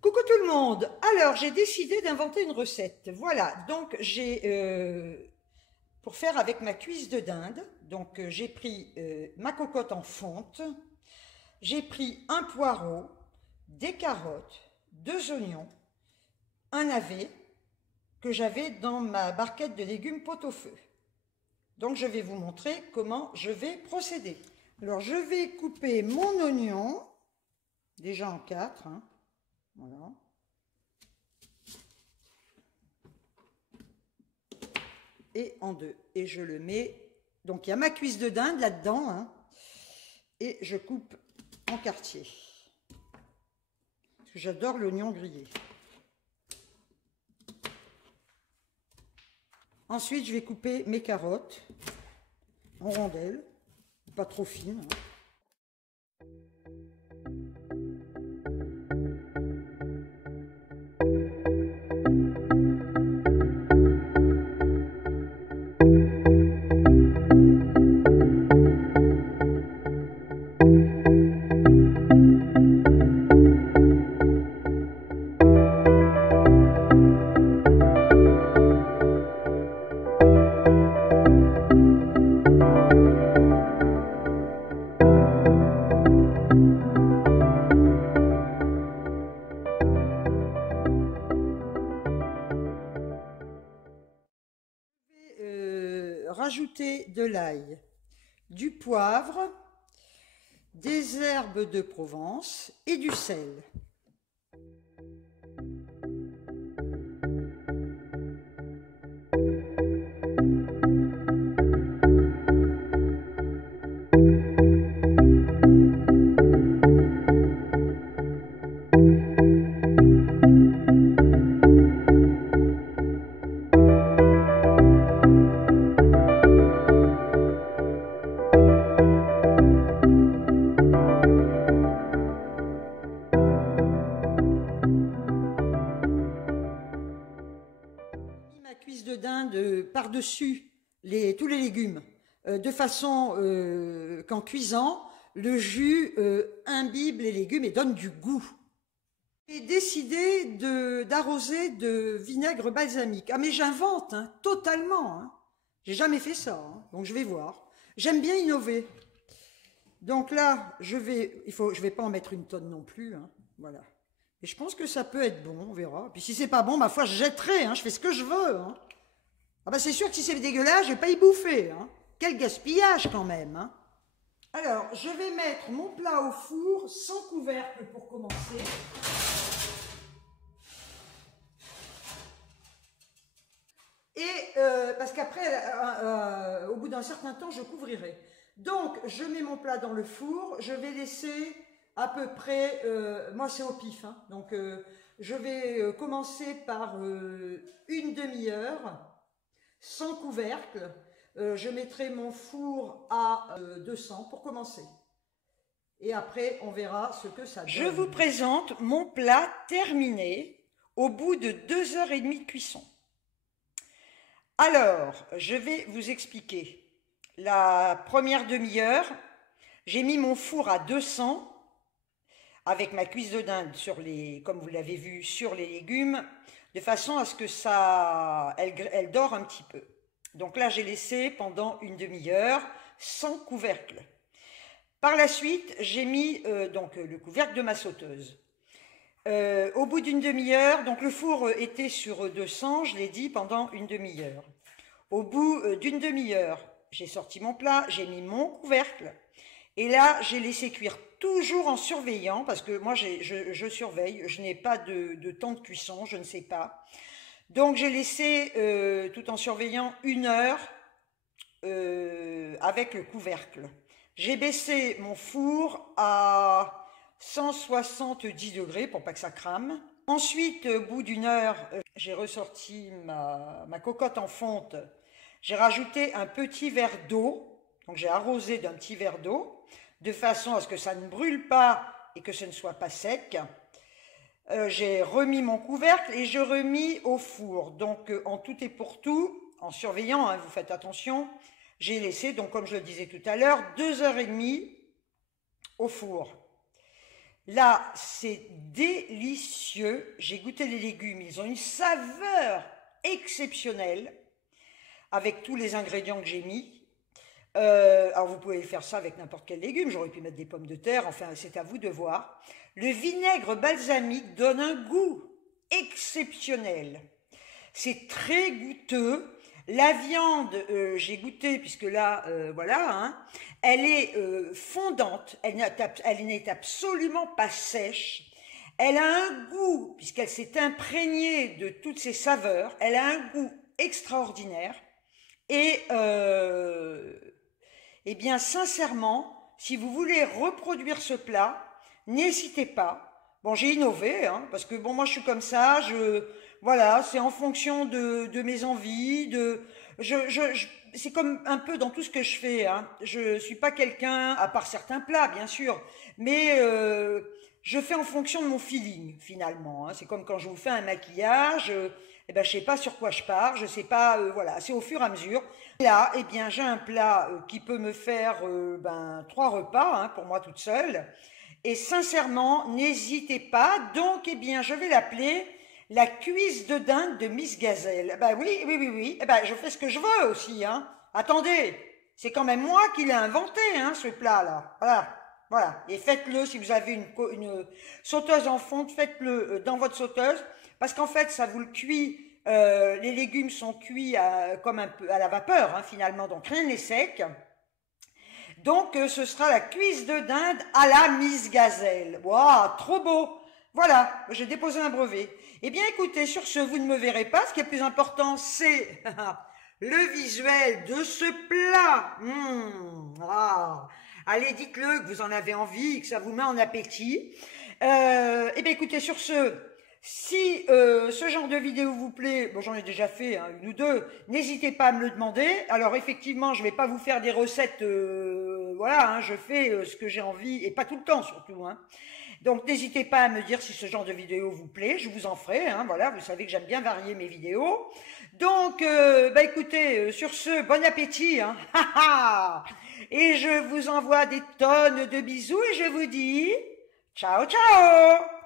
Coucou tout le monde. Alors, j'ai décidé d'inventer une recette. Voilà, donc pour faire avec ma cuisse de dinde, donc j'ai pris ma cocotte en fonte, j'ai pris un poireau, des carottes, deux oignons, un navet que j'avais dans ma barquette de légumes pot-au-feu. Donc, je vais vous montrer comment je vais procéder. Alors, je vais couper mon oignon, déjà en quatre, hein, voilà. Et en deux. Et je le mets, donc il y a ma cuisse de dinde là-dedans, hein, et je coupe en quartiers. Parce que j'adore l'oignon grillé. Ensuite, je vais couper mes carottes en rondelles, pas trop fines, hein. Rajouter de l'ail, du poivre, des herbes de Provence et du sel. Ma cuisse de dinde par-dessus tous les légumes, de façon qu'en cuisant, le jus imbibe les légumes et donne du goût. J'ai décidé d'arroser de vinaigre balsamique. Ah mais j'invente, hein, totalement, hein. J'ai jamais fait ça, hein, donc je vais voir. J'aime bien innover. Donc là, je vais pas en mettre une tonne non plus, hein, voilà. Et je pense que ça peut être bon, on verra. Puis si c'est pas bon, ma foi, je jetterai, hein, je fais ce que je veux, hein. Ah bah c'est sûr que si c'est dégueulasse, je vais pas y bouffer, hein. Quel gaspillage quand même, hein. Alors, je vais mettre mon plat au four sans couvercle pour commencer. Et parce qu'après, au bout d'un certain temps, je couvrirai. Donc, je mets mon plat dans le four, je vais laisser à peu près, moi c'est au pif, hein, donc je vais commencer par une demi-heure sans couvercle. Je mettrai mon four à 200 pour commencer. Et après, on verra ce que ça donne. Je vous présente mon plat terminé au bout de 2h30 de cuisson. Alors, je vais vous expliquer. La première demi-heure, j'ai mis mon four à 200 avec ma cuisse de dinde comme vous l'avez vu, sur les légumes, de façon à ce que elle dore un petit peu. Donc là, j'ai laissé pendant une demi-heure sans couvercle. Par la suite, j'ai mis donc le couvercle de ma sauteuse. Au bout d'une demi-heure, donc le four était sur 200, je l'ai dit, pendant une demi-heure. Au bout d'une demi-heure, j'ai sorti mon plat, j'ai mis mon couvercle. Et là, j'ai laissé cuire toujours en surveillant, parce que moi, je surveille, je n'ai pas de temps de cuisson, je ne sais pas. Donc, j'ai laissé, tout en surveillant, 1 heure avec le couvercle. J'ai baissé mon four à 170 degrés pour pas que ça crame. Ensuite, au bout d'une heure, j'ai ressorti ma cocotte en fonte. J'ai rajouté un petit verre d'eau, donc j'ai arrosé d'un petit verre d'eau, de façon à ce que ça ne brûle pas et que ce ne soit pas sec. J'ai remis mon couvercle et je remis au four. Donc en tout et pour tout, en surveillant, hein, vous faites attention, j'ai laissé, donc comme je le disais tout à l'heure, 2h30 au four. Là, c'est délicieux. J'ai goûté les légumes, ils ont une saveur exceptionnelle avec tous les ingrédients que j'ai mis. Alors vous pouvez faire ça avec n'importe quel légume, j'aurais pu mettre des pommes de terre, enfin c'est à vous de voir. Le vinaigre balsamique donne un goût exceptionnel. C'est très goûteux. La viande, j'ai goûté, puisque là, voilà, hein, elle est fondante, elle n'est absolument pas sèche. Elle a un goût, puisqu'elle s'est imprégnée de toutes ses saveurs, elle a un goût extraordinaire. Et, eh bien, sincèrement, si vous voulez reproduire ce plat, n'hésitez pas. Bon, j'ai innové, hein, parce que bon, moi je suis comme ça, voilà, c'est en fonction de mes envies, c'est comme un peu dans tout ce que je fais, hein. Je suis pas quelqu'un, à part certains plats, bien sûr, mais je fais en fonction de mon feeling, finalement, hein. C'est comme quand je vous fais un maquillage, eh ben, je sais pas sur quoi je pars, je sais pas, voilà, c'est au fur et à mesure. Là, eh bien, j'ai un plat qui peut me faire 3 repas, hein, pour moi toute seule. Et sincèrement, n'hésitez pas. Donc, eh bien, je vais l'appeler la cuisse de dinde de Miss Gazelle. Ben oui, oui, oui, oui. Eh ben, je fais ce que je veux aussi, hein. Attendez, c'est quand même moi qui l'ai inventé, hein, ce plat-là. Voilà, voilà. Et faites-le si vous avez une sauteuse en fonte, faites-le dans votre sauteuse, parce qu'en fait, ça vous le cuit. Les légumes sont cuits comme un peu à la vapeur, hein, finalement, donc rien n'est sec. Donc, ce sera la cuisse de dinde à la Miss Gazelle. Waouh, trop beau! Voilà, j'ai déposé un brevet. Eh bien, écoutez, sur ce, vous ne me verrez pas. Ce qui est le plus important, c'est le visuel de ce plat. Allez, dites-le que vous en avez envie, que ça vous met en appétit. Eh bien, écoutez, sur ce, si ce genre de vidéo vous plaît, bon j'en ai déjà fait hein, une ou deux, n'hésitez pas à me le demander. Alors effectivement, je ne vais pas vous faire des recettes, voilà, hein, je fais ce que j'ai envie, et pas tout le temps surtout. Hein. Donc n'hésitez pas à me dire si ce genre de vidéo vous plaît, je vous en ferai, hein, voilà, vous savez que j'aime bien varier mes vidéos. Donc, écoutez, sur ce, bon appétit, hein, et je vous envoie des tonnes de bisous, et je vous dis ciao ciao.